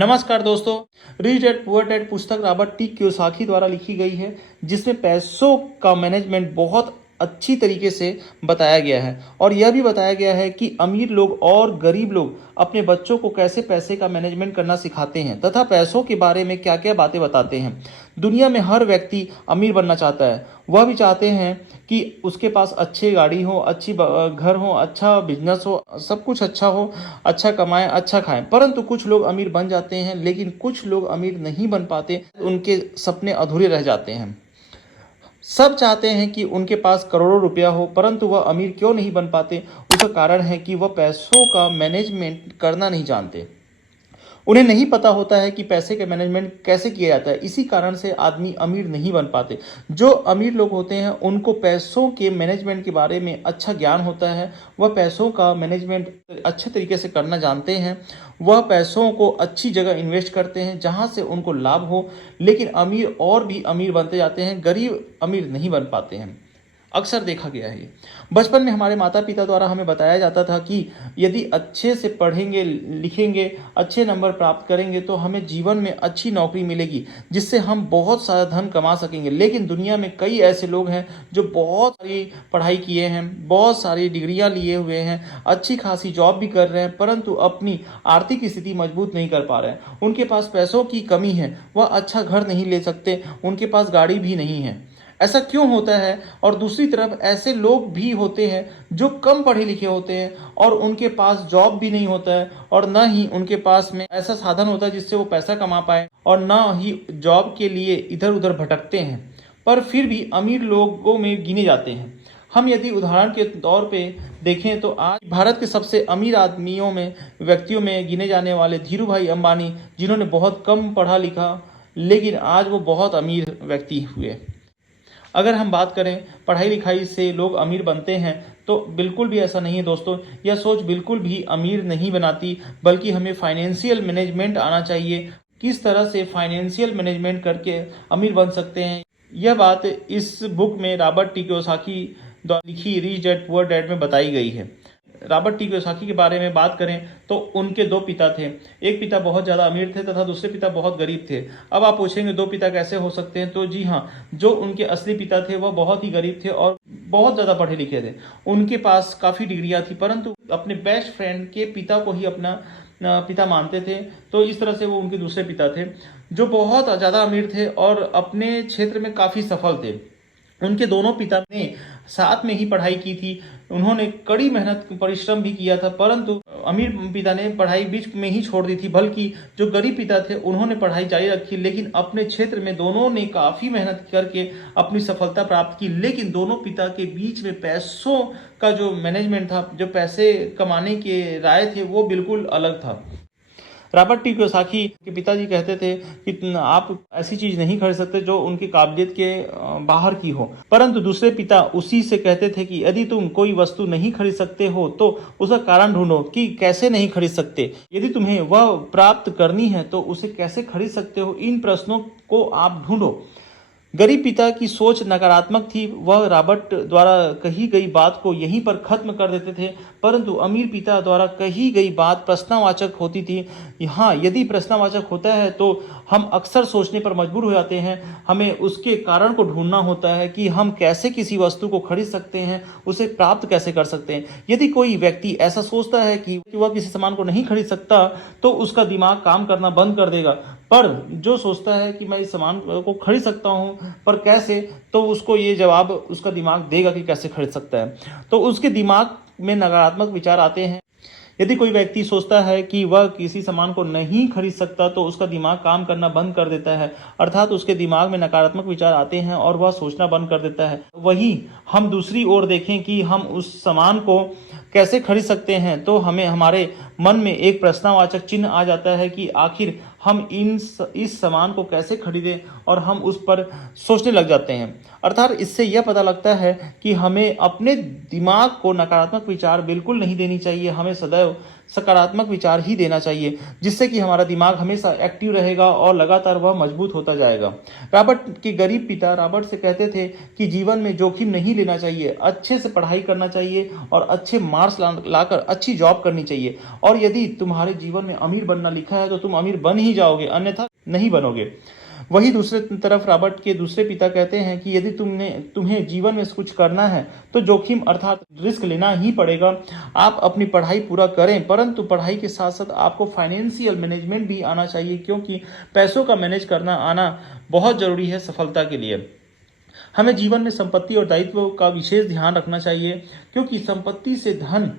नमस्कार दोस्तों। Rich dad poor dad पुस्तक रॉबर्ट टी कियोसाकी द्वारा लिखी गई है, जिसमें पैसों का मैनेजमेंट बहुत अच्छी तरीके से बताया गया है और यह भी बताया गया है कि अमीर लोग और गरीब लोग अपने बच्चों को कैसे पैसे का मैनेजमेंट करना सिखाते हैं तथा पैसों के बारे में क्या क्या बातें बताते हैं। दुनिया में हर व्यक्ति अमीर बनना चाहता है। वह भी चाहते हैं कि उसके पास अच्छी गाड़ी हो, अच्छी घर हो, अच्छा बिजनेस हो, सब कुछ अच्छा हो, अच्छा कमाएं, अच्छा खाएं। परंतु कुछ लोग अमीर बन जाते हैं, लेकिन कुछ लोग अमीर नहीं बन पाते, उनके सपने अधूरे रह जाते हैं। सब चाहते हैं कि उनके पास करोड़ों रुपया हो, परंतु वह अमीर क्यों नहीं बन पाते? उसका कारण है कि वह पैसों का मैनेजमेंट करना नहीं जानते। उन्हें नहीं पता होता है कि पैसे का मैनेजमेंट कैसे किया जाता है। इसी कारण से आदमी अमीर नहीं बन पाते। जो अमीर लोग होते हैं उनको पैसों के मैनेजमेंट के बारे में अच्छा ज्ञान होता है। वह पैसों का मैनेजमेंट अच्छे तरीके से करना जानते हैं। वह पैसों को अच्छी जगह इन्वेस्ट करते हैं जहां से उनको लाभ हो। लेकिन अमीर और भी अमीर बनते जाते हैं, गरीब अमीर नहीं बन पाते हैं। अक्सर देखा गया है। बचपन में हमारे माता पिता द्वारा हमें बताया जाता था कि यदि अच्छे से पढ़ेंगे, लिखेंगे, अच्छे नंबर प्राप्त करेंगे तो हमें जीवन में अच्छी नौकरी मिलेगी, जिससे हम बहुत सारा धन कमा सकेंगे। लेकिन दुनिया में कई ऐसे लोग हैं जो बहुत सारी पढ़ाई किए हैं, बहुत सारी डिग्रियां लिए हुए हैं, अच्छी खासी जॉब भी कर रहे हैं, परंतु अपनी आर्थिक स्थिति मजबूत नहीं कर पा रहे हैं। उनके पास पैसों की कमी है, वह अच्छा घर नहीं ले सकते, उनके पास गाड़ी भी नहीं है। ऐसा क्यों होता है? और दूसरी तरफ ऐसे लोग भी होते हैं जो कम पढ़े लिखे होते हैं और उनके पास जॉब भी नहीं होता है और ना ही उनके पास में ऐसा साधन होता है जिससे वो पैसा कमा पाए, और ना ही जॉब के लिए इधर उधर भटकते हैं, पर फिर भी अमीर लोगों में गिने जाते हैं। हम यदि उदाहरण के तौर पे देखें तो आज भारत के सबसे अमीर आदमियों में, व्यक्तियों में गिने जाने वाले धीरू भाई अंबानी, जिन्होंने बहुत कम पढ़ा लिखा लेकिन आज वो बहुत अमीर व्यक्ति हुए। अगर हम बात करें पढ़ाई लिखाई से लोग अमीर बनते हैं तो बिल्कुल भी ऐसा नहीं है दोस्तों। यह सोच बिल्कुल भी अमीर नहीं बनाती, बल्कि हमें फाइनेंशियल मैनेजमेंट आना चाहिए। किस तरह से फाइनेंशियल मैनेजमेंट करके अमीर बन सकते हैं, यह बात इस बुक में रॉबर्ट टी कियोसाकी द्वारा लिखी रिच डैड पुअर डैड में बताई गई है। रॉबर्ट टी कियोसाकी के बारे में बात करें तो उनके दो पिता थे। एक पिता बहुत ज़्यादा अमीर थे तथा दूसरे पिता बहुत गरीब थे। अब आप पूछेंगे दो पिता कैसे हो सकते हैं? तो जी हाँ, जो उनके असली पिता थे वह बहुत ही गरीब थे और बहुत ज़्यादा पढ़े लिखे थे। उनके पास काफ़ी डिग्रियां थी, परंतु अपने बेस्ट फ्रेंड के पिता को ही अपना पिता मानते थे। तो इस तरह से वो उनके दूसरे पिता थे जो बहुत ज़्यादा अमीर थे और अपने क्षेत्र में काफ़ी सफल थे। उनके दोनों पिता ने साथ में ही पढ़ाई की थी। उन्होंने कड़ी मेहनत परिश्रम भी किया था, परंतु अमीर पिता ने पढ़ाई बीच में ही छोड़ दी थी। बल्कि जो गरीब पिता थे उन्होंने पढ़ाई जारी रखी, लेकिन अपने क्षेत्र में दोनों ने काफ़ी मेहनत करके अपनी सफलता प्राप्त की। लेकिन दोनों पिता के बीच में पैसों का जो मैनेजमेंट था, जो पैसे कमाने के राय थे, वो बिल्कुल अलग था। रॉबर्ट टी कियोसाकी के पिताजी कहते थे कि आप ऐसी चीज नहीं खरीद सकते जो उनकी काबिलियत के बाहर की हो, परंतु दूसरे पिता उसी से कहते थे कि यदि तुम कोई वस्तु नहीं खरीद सकते हो तो उसका कारण ढूंढो कि कैसे नहीं खरीद सकते। यदि तुम्हें वह प्राप्त करनी है तो उसे कैसे खरीद सकते हो, इन प्रश्नों को आप ढूंढो। गरीब पिता की सोच नकारात्मक थी। वह रॉबर्ट द्वारा कही गई बात को यहीं पर खत्म कर देते थे, परंतु अमीर पिता द्वारा कही गई बात प्रश्नवाचक होती थी। हाँ, यदि प्रश्नवाचक होता है तो हम अक्सर सोचने पर मजबूर हो जाते हैं। हमें उसके कारण को ढूंढना होता है कि हम कैसे किसी वस्तु को खरीद सकते हैं, उसे प्राप्त कैसे कर सकते हैं। यदि कोई व्यक्ति ऐसा सोचता है कि वह किसी सामान को नहीं खरीद सकता तो उसका दिमाग काम करना बंद कर देगा। पर जो सोचता है कि मैं इस सामान को खरीद सकता हूं, पर कैसे, तो उसको ये जवाब उसका दिमाग देगा कि कैसे खरीद सकता है। तो उसके दिमाग में नकारात्मक विचार आते हैं। यदि कोई व्यक्ति सोचता है कि वह किसी सामान को नहीं खरीद सकता तो उसका दिमाग काम करना बंद कर देता है, अर्थात उसके दिमाग में नकारात्मक विचार आते हैं और वह सोचना बंद कर देता है। वहीं हम दूसरी ओर देखें कि हम उस सामान को कैसे खरीद सकते हैं, तो हमें हमारे मन में एक प्रश्नवाचक चिन्ह आ जाता है कि आखिर हम इस सामान को कैसे खरीदें और हम उस पर सोचने लग जाते हैं। अर्थात इससे यह पता लगता है कि हमें अपने दिमाग को नकारात्मक विचार बिल्कुल नहीं देनी चाहिए, हमें सदैव सकारात्मक विचार ही देना चाहिए, जिससे कि हमारा दिमाग हमेशा एक्टिव रहेगा और लगातार वह मजबूत होता जाएगा। रॉबर्ट के गरीब पिता रॉबर्ट से कहते थे कि जीवन में जोखिम नहीं लेना चाहिए, अच्छे से पढ़ाई करना चाहिए और अच्छे मार्क्स लाकर अच्छी जॉब करनी चाहिए, और यदि तुम्हारे जीवन में अमीर बनना लिखा है तो तुम अमीर बन ही जाओगे, अन्यथा नहीं बनोगे। वही दूसरे तरफ रॉबर्ट के दूसरे पिता कहते हैं कि यदि तुम्हें जीवन में कुछ करना है तो जोखिम अर्थात रिस्क लेना ही पड़ेगा। आप अपनी पढ़ाई पूरा करें, परंतु पढ़ाई के साथ साथ आपको फाइनेंशियल मैनेजमेंट भी आना चाहिए, क्योंकि पैसों का मैनेज करना आना बहुत जरूरी है सफलता के लिए। हमें जीवन में संपत्ति और दायित्व का विशेष ध्यान रखना चाहिए, क्योंकि संपत्ति से धन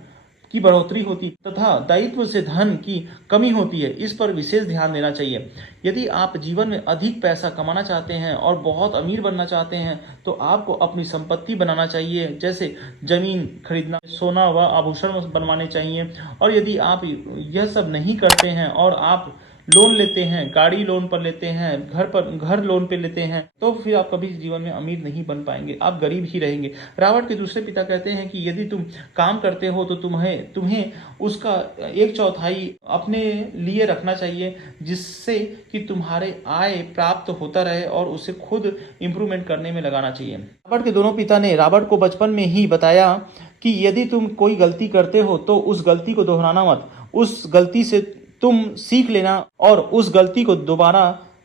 की बढ़ोतरी होती तथा दायित्व से धन की कमी होती है, इस पर विशेष ध्यान देना चाहिए। यदि आप जीवन में अधिक पैसा कमाना चाहते हैं और बहुत अमीर बनना चाहते हैं तो आपको अपनी संपत्ति बनाना चाहिए, जैसे जमीन खरीदना, सोना व आभूषण बनवाने चाहिए। और यदि आप यह सब नहीं करते हैं और आप लोन लेते हैं, गाड़ी लोन पर लेते हैं, घर लोन पे लेते हैं, तो फिर आप कभी जीवन में अमीर नहीं बन पाएंगे, आप गरीब ही रहेंगे। रॉबर्ट के दूसरे पिता कहते हैं कि यदि तुम काम करते हो तो तुम्हें उसका 1/4 अपने लिए रखना चाहिए, जिससे कि तुम्हारे आय प्राप्त होता रहे और उसे खुद इंप्रूवमेंट करने में लगाना चाहिए। रॉबर्ट के दोनों पिता ने रॉबर्ट को बचपन में ही बताया कि यदि तुम कोई गलती करते हो तो उस गलती को दोहराना मत, उस गलती से तुम सीख लेना और उस गलती को दोबारा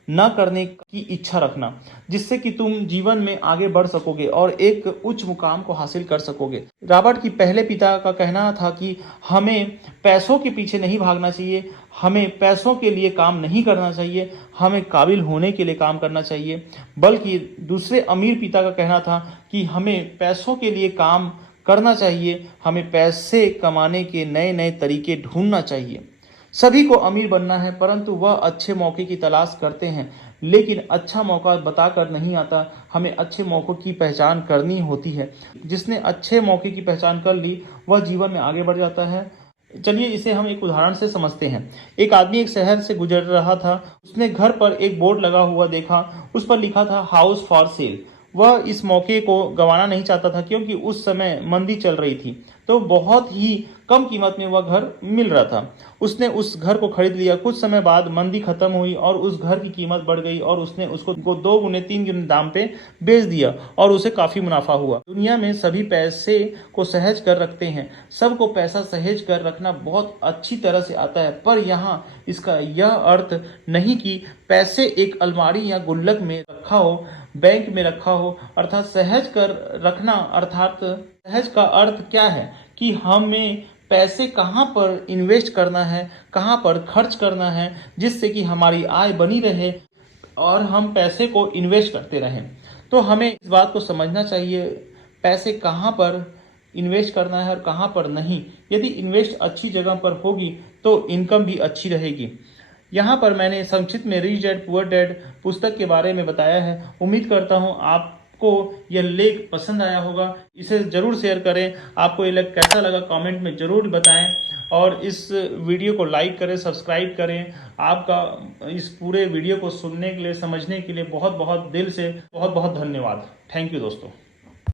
न करने की इच्छा रखना, जिससे कि तुम जीवन में आगे बढ़ सकोगे और एक उच्च मुकाम को हासिल कर सकोगे। रॉबर्ट की पहले पिता का कहना था कि हमें पैसों के पीछे नहीं भागना चाहिए, हमें पैसों के लिए काम नहीं करना चाहिए, हमें काबिल होने के लिए काम करना चाहिए। बल्कि दूसरे अमीर पिता का कहना था कि हमें पैसों के लिए काम करना चाहिए, हमें पैसे कमाने के नए नए तरीके ढूंढना चाहिए। सभी को अमीर बनना है, परंतु वह अच्छे मौके की तलाश करते हैं, लेकिन अच्छा मौका बताकर नहीं आता, हमें अच्छे मौकों की पहचान करनी होती है। जिसने अच्छे मौके की पहचान कर ली वह जीवन में आगे बढ़ जाता है। चलिए इसे हम एक उदाहरण से समझते हैं। एक आदमी एक शहर से गुजर रहा था, उसने घर पर एक बोर्ड लगा हुआ देखा, उस पर लिखा था हाउस फॉर सेल। वह इस मौके को गंवाना नहीं चाहता था, क्योंकि उस समय मंदी चल रही थी, तो बहुत ही कम कीमत में वह घर मिल रहा था। उसने उस घर को खरीद लिया। कुछ समय बाद मंदी खत्म हुई और उस घर की कीमत बढ़ गई और उसने उसको 2 गुने 3 गुने दाम पे बेच दिया और उसे काफी मुनाफा हुआ। दुनिया में सभी पैसे को सहेज कर रखते हैं, सबको पैसा सहेज कर रखना बहुत अच्छी तरह से आता है, पर यहाँ इसका यह अर्थ नहीं कि पैसे एक अलमारी या गुल्लक में रखा हो, बैंक में रखा हो। अर्थात सहज कर रखना, अर्थात सहज का अर्थ क्या है कि हमें पैसे कहाँ पर इन्वेस्ट करना है, कहाँ पर खर्च करना है, जिससे कि हमारी आय बनी रहे और हम पैसे को इन्वेस्ट करते रहें। तो हमें इस बात को समझना चाहिए पैसे कहाँ पर इन्वेस्ट करना है और कहाँ पर नहीं। यदि इन्वेस्ट अच्छी जगह पर होगी तो इनकम भी अच्छी रहेगी। यहाँ पर मैंने संक्षिप्त में रिच डैड पुअर डैड पुस्तक के बारे में बताया है। उम्मीद करता हूँ आपको यह लेख पसंद आया होगा। इसे ज़रूर शेयर करें। आपको ये लेख कैसा लगा कमेंट में ज़रूर बताएं और इस वीडियो को लाइक करें, सब्सक्राइब करें। आपका इस पूरे वीडियो को सुनने के लिए, समझने के लिए बहुत बहुत दिल से बहुत बहुत धन्यवाद। थैंक यू दोस्तों।